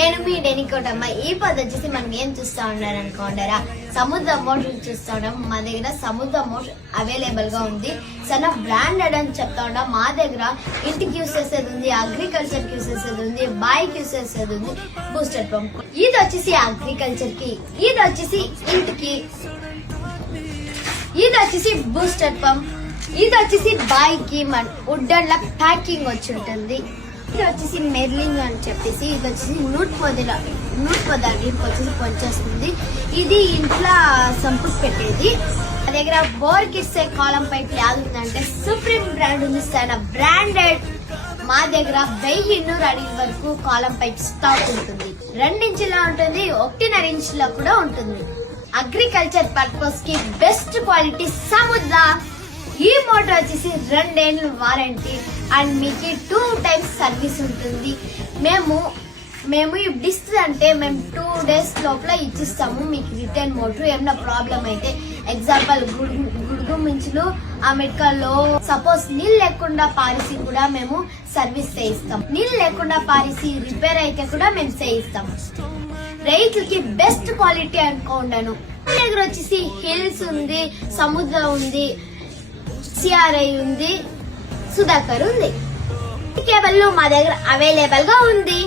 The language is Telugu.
నేను మీ డెనికోటమ్మ. ఈ పొద్దు వచ్చేసి మనం ఏం చూస్తా ఉన్నారనుకోండారా, సముద్ర మోటార్ చూస్తా ఉన్నాం. మా దగ్గర సముద్ర మోటార్ అవైలబుల్ గా ఉంది. చాలా బ్రాండెడ్ అని చెప్తా ఉన్నాం. మా దగ్గర ఇంటికి యూస్ చేసేది ఉంది, అగ్రికల్చర్ కి యూస్ చేసేది ఉంది, బాయ్కి యూస్ చేసేది ఉంది. బూస్టర్ పంప్ ఇది వచ్చేసి అగ్రికల్చర్ కి, ఇది వచ్చేసి ఇంటికి, ఇది వచ్చేసి బూస్టర్ పంప్, ఇది వచ్చేసి బాయ్కి మన వుడెన్ లా ప్యాకింగ్ వచ్చి ఉంటుంది. ఇది వచ్చేసి మెర్లింగ్ అని చెప్పేసి, ఇది వచ్చేసి నూట్ పొద వచ్చేసి పనిచేస్తుంది. ఇది ఇంట్లో సంపుకు పెట్టేది. మా దగ్గర బోర్ కిస్తే కాలం పైప్ యాదుందంటే సుప్రీం బ్రాండ్ ఉంది. చాలా బ్రాండెడ్. మా దగ్గర 1200 అడుగుల వరకు కాలం పైప్ స్టాక్ ఉంటుంది. 2 ఇంచుల ఉంటుంది, 1.5 ఇంచుల కూడా ఉంటుంది. అగ్రికల్చర్ పర్పస్ కి బెస్ట్ క్వాలిటీ సముద్ర. ఈ మోటార్ వచ్చేసి 2 ఏళ్ళ వారంటీ అండ్ మీకు 2 టైమ్స్ సర్వీస్ ఉంటుంది. మేము డిస్ట్ అంటే మేము 2 డేస్ లోపల ఇచ్చిస్తాము మీకు రిటర్న్ మోటార్. ఏమన్నా ప్రాబ్లం అయితే ఎగ్జాంపుల్ గుడుగు మించులు ఆ మెడికల్లో సపోజ్ నీళ్ళు లేకుండా పారిసి కూడా మేము సర్వీస్ చేయిస్తాం. నీళ్ళు లేకుండా పారిసి రిపేర్ అయితే కూడా మేము చేయిస్తాం. రైతులకి బెస్ట్ క్వాలిటీ అనుకోండాను. మా దగ్గర వచ్చేసి హిల్స్ ఉంది, సముద్రం ఉంది, సిఆర్ఐ ఉంది, సుధాకర్ ఉంది. కేబుల్ మా దగ్గర అవైలబుల్ గా ఉంది.